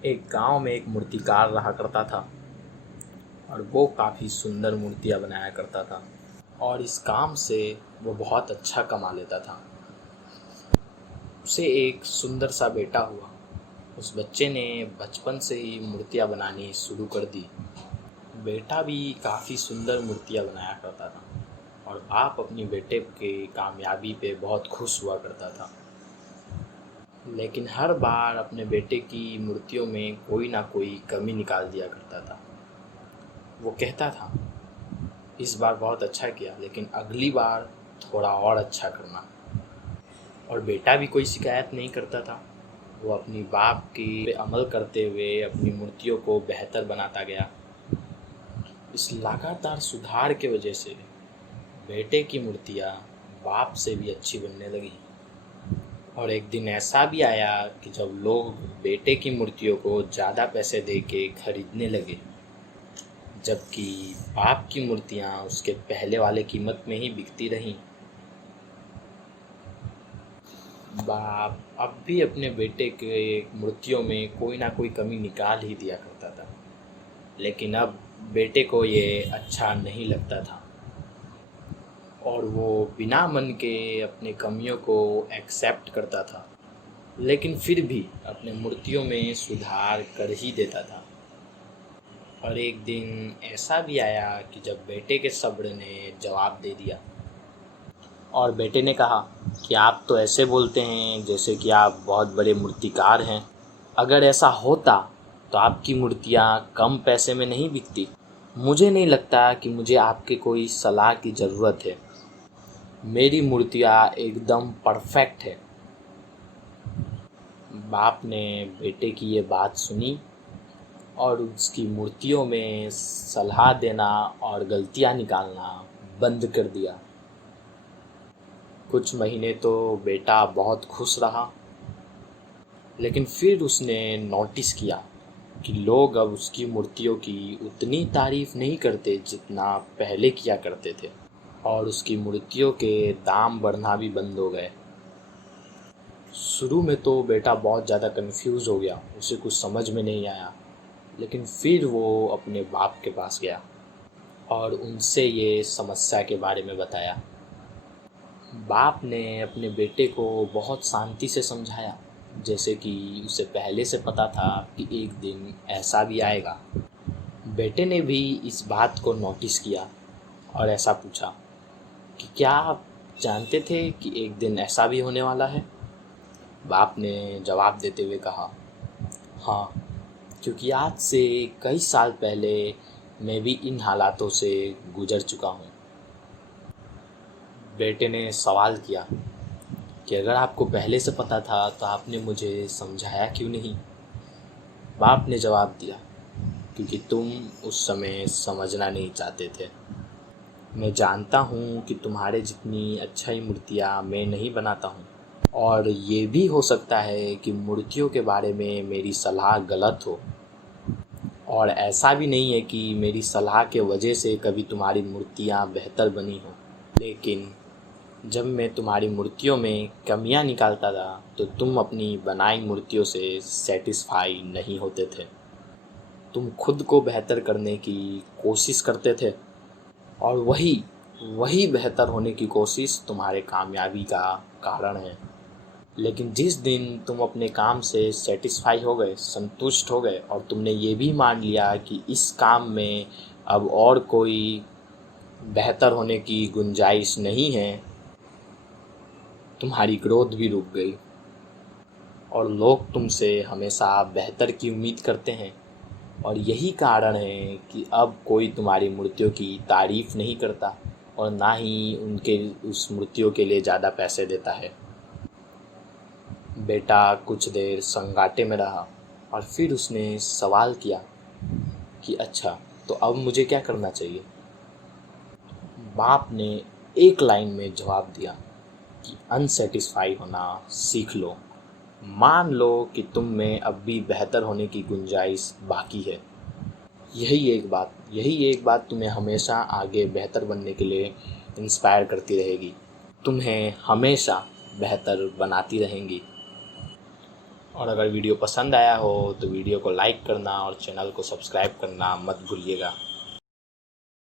एक गांव में एक मूर्तिकार रहा करता था और वो काफ़ी सुंदर मूर्तियाँ बनाया करता था और इस काम से वो बहुत अच्छा कमा लेता था। उसे एक सुंदर सा बेटा हुआ। उस बच्चे ने बचपन से ही मूर्तियाँ बनानी शुरू कर दी। बेटा भी काफ़ी सुंदर मूर्तियाँ बनाया करता था और बाप अपनी बेटे के कामयाबी पे बहुत खुश हुआ करता था। लेकिन हर बार अपने बेटे की मूर्तियों में कोई ना कोई कमी निकाल दिया करता था। वो कहता था, इस बार बहुत अच्छा किया, लेकिन अगली बार थोड़ा और अच्छा करना। और बेटा भी कोई शिकायत नहीं करता था। वो अपनी बाप की पे अमल करते हुए अपनी मूर्तियों को बेहतर बनाता गया। इस लगातार सुधार के वजह से बेटे की मूर्तियाँ बाप से भी अच्छी बनने लगी। और एक दिन ऐसा भी आया कि जब लोग बेटे की मूर्तियों को ज़्यादा पैसे दे के खरीदने लगे, जबकि बाप की मूर्तियाँ उसके पहले वाले कीमत में ही बिकती रहीं। बाप अब भी अपने बेटे के मूर्तियों में कोई ना कोई कमी निकाल ही दिया करता था, लेकिन अब बेटे को ये अच्छा नहीं लगता था और वो बिना मन के अपने कमियों को एक्सेप्ट करता था, लेकिन फिर भी अपने मूर्तियों में सुधार कर ही देता था। और एक दिन ऐसा भी आया कि जब बेटे के सब्र ने जवाब दे दिया और बेटे ने कहा कि आप तो ऐसे बोलते हैं जैसे कि आप बहुत बड़े मूर्तिकार हैं। अगर ऐसा होता तो आपकी मूर्तियाँ कम पैसे में नहीं बिकती। मुझे नहीं लगता कि मुझे आपके कोई सलाह की ज़रूरत है। मेरी मूर्तियाँ एकदम परफेक्ट है। बाप ने बेटे की ये बात सुनी और उसकी मूर्तियों में सलाह देना और गलतियाँ निकालना बंद कर दिया। कुछ महीने तो बेटा बहुत खुश रहा, लेकिन फिर उसने नोटिस किया कि लोग अब उसकी मूर्तियों की उतनी तारीफ़ नहीं करते जितना पहले किया करते थे और उसकी मूर्तियों के दाम बढ़ना भी बंद हो गए। शुरू में तो बेटा बहुत ज़्यादा कंफ्यूज हो गया, उसे कुछ समझ में नहीं आया, लेकिन फिर वो अपने बाप के पास गया और उनसे ये समस्या के बारे में बताया। बाप ने अपने बेटे को बहुत शांति से समझाया, जैसे कि उसे पहले से पता था कि एक दिन ऐसा भी आएगा। बेटे ने भी इस बात को नोटिस किया और ऐसा पूछा कि क्या आप जानते थे कि एक दिन ऐसा भी होने वाला है? बाप ने जवाब देते हुए कहा, हाँ, क्योंकि आज से कई साल पहले मैं भी इन हालातों से गुजर चुका हूँ। बेटे ने सवाल किया कि अगर आपको पहले से पता था तो आपने मुझे समझाया क्यों नहीं? बाप ने जवाब दिया, क्योंकि तुम उस समय समझना नहीं चाहते थे। मैं जानता हूँ कि तुम्हारे जितनी अच्छी मूर्तियाँ मैं नहीं बनाता हूँ और ये भी हो सकता है कि मूर्तियों के बारे में मेरी सलाह गलत हो, और ऐसा भी नहीं है कि मेरी सलाह के वजह से कभी तुम्हारी मूर्तियाँ बेहतर बनी हो। लेकिन जब मैं तुम्हारी मूर्तियों में कमियां निकालता था तो तुम अपनी बनाई मूर्तियों से सेटिस्फाई नहीं होते थे। तुम खुद को बेहतर करने की कोशिश करते थे और वही बेहतर होने की कोशिश तुम्हारे कामयाबी का कारण है। लेकिन जिस दिन तुम अपने काम से सेटिस्फाई हो गए, संतुष्ट हो गए और तुमने ये भी मान लिया कि इस काम में अब और कोई बेहतर होने की गुंजाइश नहीं है, तुम्हारी ग्रोथ भी रुक गई और लोग तुमसे हमेशा बेहतर की उम्मीद करते हैं। और यही कारण है कि अब कोई तुम्हारी मूर्तियों की तारीफ़ नहीं करता और ना ही उनके उस मूर्तियों के लिए ज़्यादा पैसे देता है। बेटा कुछ देर संगाटे में रहा और फिर उसने सवाल किया कि अच्छा, तो अब मुझे क्या करना चाहिए? बाप ने एक लाइन में जवाब दिया कि अनसेटिस्फाई होना सीख लो। मान लो कि तुम में अब भी बेहतर होने की गुंजाइश बाकी है। यही एक बात तुम्हें हमेशा आगे बेहतर बनने के लिए इंस्पायर करती रहेगी, तुम्हें हमेशा बेहतर बनाती रहेंगी। और अगर वीडियो पसंद आया हो तो वीडियो को लाइक करना और चैनल को सब्सक्राइब करना मत भूलिएगा।